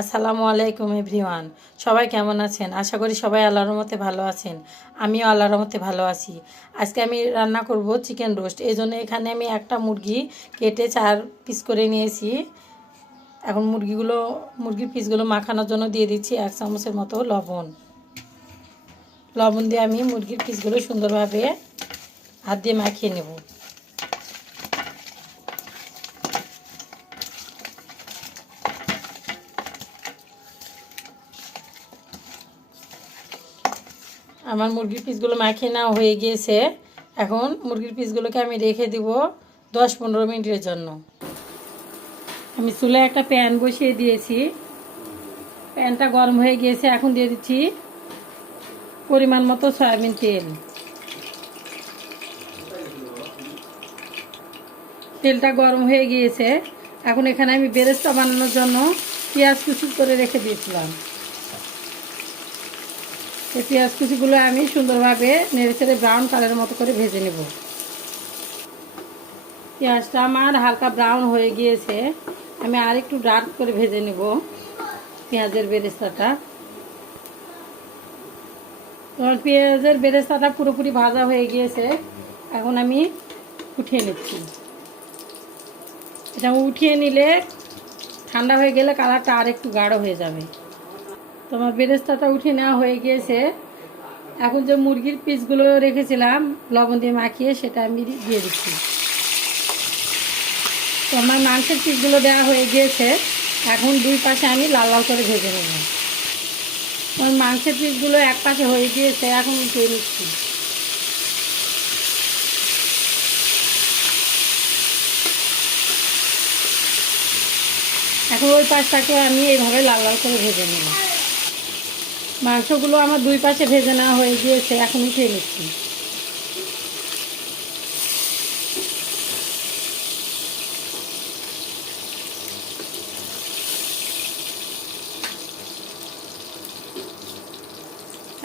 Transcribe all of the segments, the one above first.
আসসালামু আলাইকুম এভরিওয়ান। সবাই কেমন আছেন? আশা করি সবাই আল্লাহর মতে ভালো আছেন। আমিও আল্লাহর মতে ভালো আছি। আজকে আমি রান্না করব চিকেন রোস্ট। এই জন্য এখানে আমি একটা মুরগি কেটে চার পিস করে নিয়েছি। এখন মুরগিগুলো, মুরগির পিসগুলো মাখানোর জন্য দিয়ে দিচ্ছি এক চামচের মতো লবণ। লবণ দিয়ে আমি মুরগির পিসগুলো সুন্দরভাবে হাত দিয়ে মাখিয়ে নেব। আমার মুরগির পিসগুলো মাখিয়ে নেওয়া হয়ে গিয়েছে। এখন মুরগির পিসগুলোকে আমি রেখে দিব দশ পনেরো মিনিটের জন্য। আমি চুলে একটা প্যান বসিয়ে দিয়েছি। প্যানটা গরম হয়ে গিয়েছে, এখন দিয়ে দিচ্ছি পরিমাণ মতো সয়াবিন তেল। তেলটা গরম হয়ে গিয়েছে। এখন এখানে আমি বেরেস্তা বানানোর জন্য পেঁয়াজ কুচি করে রেখে দিয়েছিলাম। এই পেঁয়াজ কুচিগুলো আমি সুন্দরভাবে নেড়ে চেড়ে ব্রাউন কালারের মতো করে ভেজে নেব। পেঁয়াজটা আমার হালকা ব্রাউন হয়ে গিয়েছে। আমি আর একটু ডার্ক করে ভেজে নেব পেঁয়াজের বেরেস্তাটা। তোমার পেঁয়াজের বেরেস্তাটা পুরোপুরি ভাজা হয়ে গিয়েছে, এখন আমি উঠিয়ে নিচ্ছি। এটা উঠিয়ে নিলে ঠান্ডা হয়ে গেলে কালারটা আর একটু গাঢ় হয়ে যাবে। তোমার বেরেস্তাটা উঠে নেওয়া হয়ে গিয়েছে। এখন যে মুরগির পিসগুলো রেখেছিলাম, লবণ দিয়ে মাখিয়ে সেটা আমি দিয়ে দিচ্ছি। তো আমার মাংসের পিসগুলো দেওয়া হয়ে গিয়েছে। এখন দুই পাশে আমি লাল লাল করে ভেজে নেব। আমার মাংসের পিসগুলো এক পাশে হয়ে গিয়েছে, এখন উঠিয়ে নিচ্ছি এখন ওই পাশটাকে আমি এইভাবে লাল লাল করে ভেজে নেব। মাংসগুলো আমার দুই পাশে ভেজে নেওয়া হয়ে গিয়েছে এখন উঠিয়ে নিচ্ছি।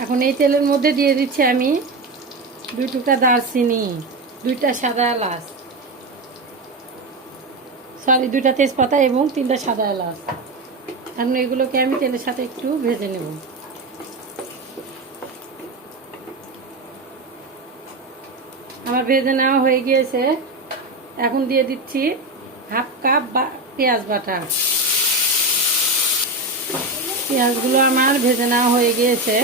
এখন এই তেলের মধ্যে দিয়ে দিচ্ছি আমি দুই টুকরা দারচিনি, দুইটা সাদা এলাচ, সরি, দুইটা তেজপাতা এবং তিনটা সাদা এলাচ। এখন এগুলোকে আমি তেলের সাথে একটু ভেজে নেব। আমার ভেজে নেওয়া হয়ে গিয়েছে। এখন দিয়ে দিচ্ছি হাফ কাপ বা পেঁয়াজ বাটা। পেঁয়াজগুলো আমার ভেজে নেওয়া হয়ে গিয়েছে।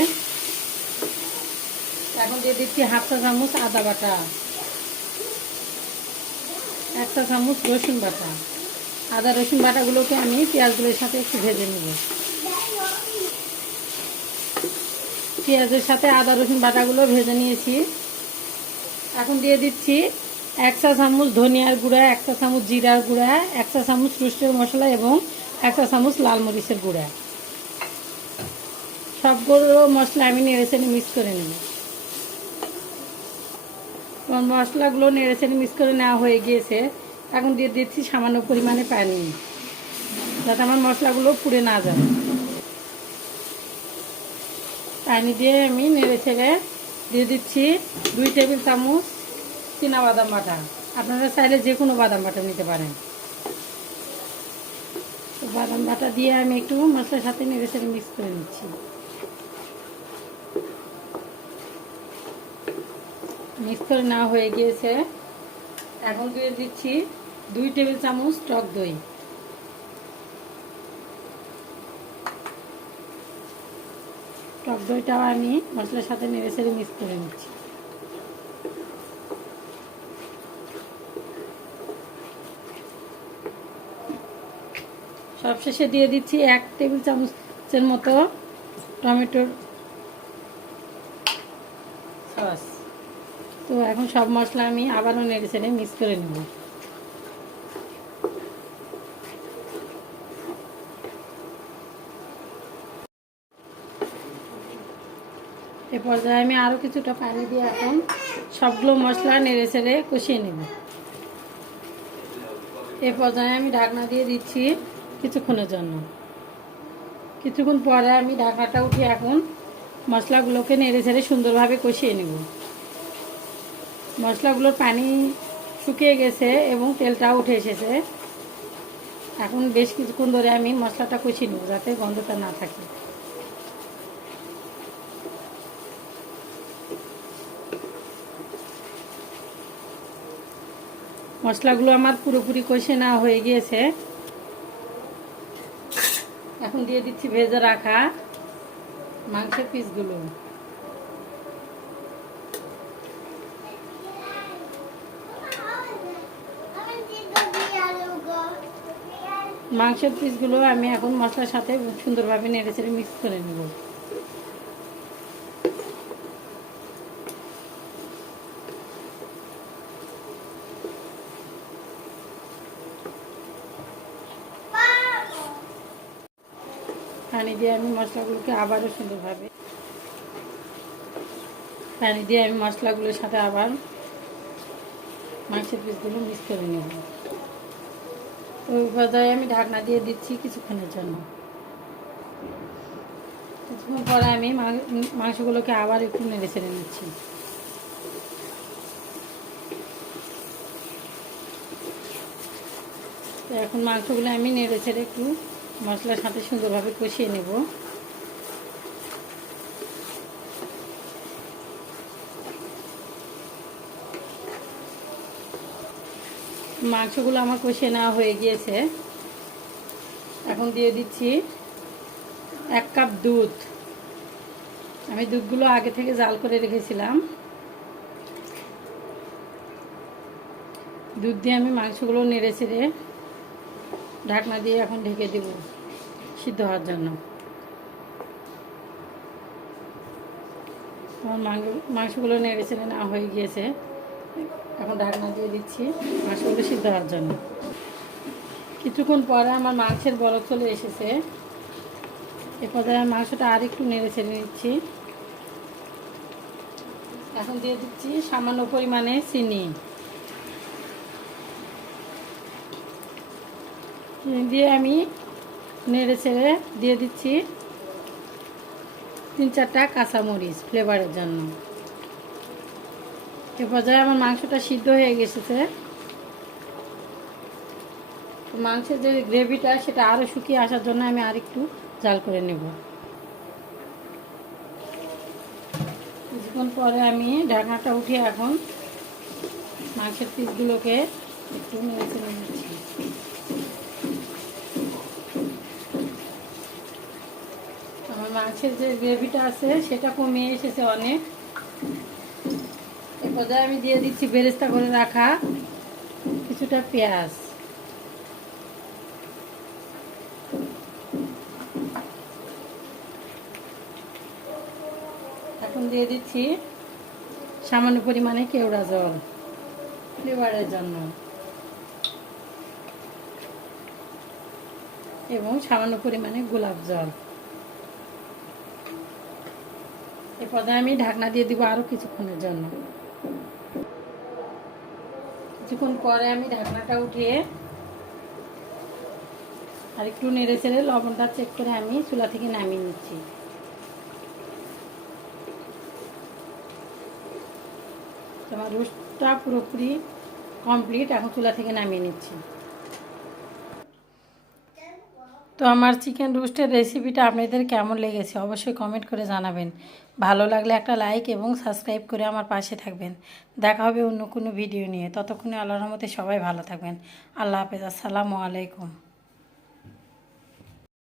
এখন দিয়ে দিচ্ছি হাফ চা চামচ আদা বাটা। এক চা চামচ রসুন বাটা। আদা রসুন বাটাগুলোকে আমি পেঁয়াজগুলোর সাথে একটু ভেজে নেব। পেঁয়াজের সাথে আদা রসুন বাটাগুলো ভেজে নিয়েছি। এখন দিয়ে দিচ্ছি এক চা চামচ ধনিয়ার গুঁড়া, এক চা চামচ জিরার গুঁড়া, এক চা চামচ রুস্টের মশলা এবং এক চা চামচ লাল মরিচের গুঁড়া। সবগুলো মশলা আমি নেড়েচেড়ে মিক্স করে নেব। মশলাগুলো নেড়েচেড়ে মিক্স করে নেওয়া হয়ে গিয়েছে। এখন দিয়ে দিচ্ছি সামান্য পরিমাণে পানি, যাতে আমার মশলাগুলো পুড়ে না যায়। পানি দিয়ে আমি নেড়ে ছেড়ে দিয়ে দিচ্ছি দুই টেবিল চামচ চীনা বাদাম বাটা। আপনারা চাইলে যে কোনো বাদাম বাটা নিতে পারেন। বাদাম বাটা দিয়ে আমি একটু মশলার সাথে নেড়ে ছেড়ে মিক্স করে নিচ্ছি। মিক্স করে নেওয়া হয়ে গিয়েছে। এখন দিয়ে দিচ্ছি দুই টেবিল চামচ টক দই। টক দইটাও আমি মশলার সাথে নেড়ে ছেড়ে মিক্স করে নিচ্ছি। সবশেষে দিয়ে দিচ্ছি এক টেবিল চামচের মতো টমেটোর সস। তো এখন সব মশলা আমি আবারও নেড়ে ছেড়ে মিক্স করে নেব। এ পর্যায়ে আমি আরও কিছুটা পানি দিয়ে এখন সবগুলো মশলা নেড়ে ছেড়ে কষিয়ে নেব। এ পর্যায়ে আমি ঢাকনা দিয়ে দিচ্ছি কিছুক্ষণের জন্য। কিছুক্ষণ পরে আমি ঢাকনাটা উঠিয়ে এখন মশলাগুলোকে নেড়ে ছেড়ে সুন্দরভাবে কষিয়ে নেব। মশলাগুলোর পানি শুকিয়ে গেছে এবং তেলটাও উঠে এসেছে। এখন বেশ কিছুক্ষণ ধরে আমি মশলাটা কষিয়ে নেব যাতে গন্ধটা না থাকে। মশলাগুলো আমার পুরোপুরি কষে না হয়ে গিয়েছে। এখন দিয়ে দিচ্ছি ভেজে রাখা মাংসের পিসগুলো। মাংসের পিসগুলো আমি এখন মশলার সাথে সুন্দরভাবে নেড়ে চেড়ে মিক্স করে নেব। পানি দিয়ে আমি মশলাগুলোকে আবারও সুন্দরভাবে পানি দিয়ে আমি মশলাগুলোর সাথে আবার মাংসের পিসগুলো মিক্স করে নেব। তো পর্যায়ে আমি ঢাকনা দিয়ে দিচ্ছি কিছুক্ষণের জন্য। কিছুক্ষণ পরে আমি মাংসগুলোকে আবার একটু নেড়ে ছেড়ে নিচ্ছি। এখন মাংসগুলো আমি নেড়ে ছেড়ে একটু মশলার সাথে সুন্দরভাবে কষিয়ে নেব। মাংসগুলো আমার কষিয়ে নেওয়া হয়ে গিয়েছে। এখন দিয়ে দিচ্ছি এক কাপ দুধ। আমি দুধগুলো আগে থেকে জাল করে রেখেছিলাম। দুধ দিয়ে আমি মাংসগুলো নেড়ে চেড়ে ঢাকনা দিয়ে এখন ঢেকে দেব সিদ্ধ হওয়ার জন্য। আমার মাংস- মাংসগুলো নেড়ে চেড়ে নেওয়া হয়ে গিয়েছে। এখন ঢাকনা দিয়ে দিচ্ছি মাংসগুলো সিদ্ধ হওয়ার জন্য। কিছুক্ষণ পরে আমার মাংসের বরফ চলে এসেছে। এ পর্যায়ে আমি মাংসটা আর একটু নেড়ে ছেড়ে নিচ্ছি। এখন দিয়ে দিচ্ছি সামান্য পরিমাণে চিনি। দিয়ে আমি নেড়ে ছেড়ে দিয়ে দিচ্ছি তিন চারটা কাঁচামরিচ ফ্লেভারের জন্য। এ পর্যায়ে আমার মাংসটা সিদ্ধ হয়ে গেছে। মাংসের যে গ্রেভিটা সেটা আরও শুকিয়ে আসার জন্য আমি আর একটু জাল করে নেব। কিছুক্ষণ পরে আমি ঢাকনাটা উঠিয়ে এখন মাংসের পিসগুলোকে একটু চেড়ে নিচ্ছি আমার মাংসের যে গ্রেভিটা আছে, সেটা কমিয়ে এসেছে অনেক। এ পর্যায়ে আমি দিয়ে দিচ্ছি বেরেস্তা করে রাখা কিছুটা পেঁয়াজ। এখন দিয়ে দিচ্ছি সামান্য পরিমাণে কেওড়া জল, ফ্লেভারের জন্য। এবং সামান্য পরিমাণে গোলাপ জল। এ পর্যায়ে আমি ঢাকনা দিয়ে দিব আরও কিছুক্ষণের জন্য। কিছুক্ষণ পরে আমি ঢাকনাটা উঠিয়ে আর একটু নেড়ে চেড়ে লবণটা চেক করে আমি চুলা থেকে নামিয়ে নিচ্ছি। আমার রোস্টটা পুরোপুরি কমপ্লিট এখন চুলা থেকে নামিয়ে নিচ্ছি। তো আমার চিকেন রুস্টের রেসিপিটা আপনাদের কেমন লেগেছে অবশ্যই কমেন্ট করে জানাবেন। ভালো লাগলে একটা লাইক এবং সাবস্ক্রাইব করে আমার পাশে থাকবেন। দেখা হবে অন্য কোনো ভিডিও নিয়ে। ততক্ষণে আল্লাহর রহমতে সবাই ভালো থাকবেন। আল্লাহ হাফেজ। আসসালামু আলাইকুম।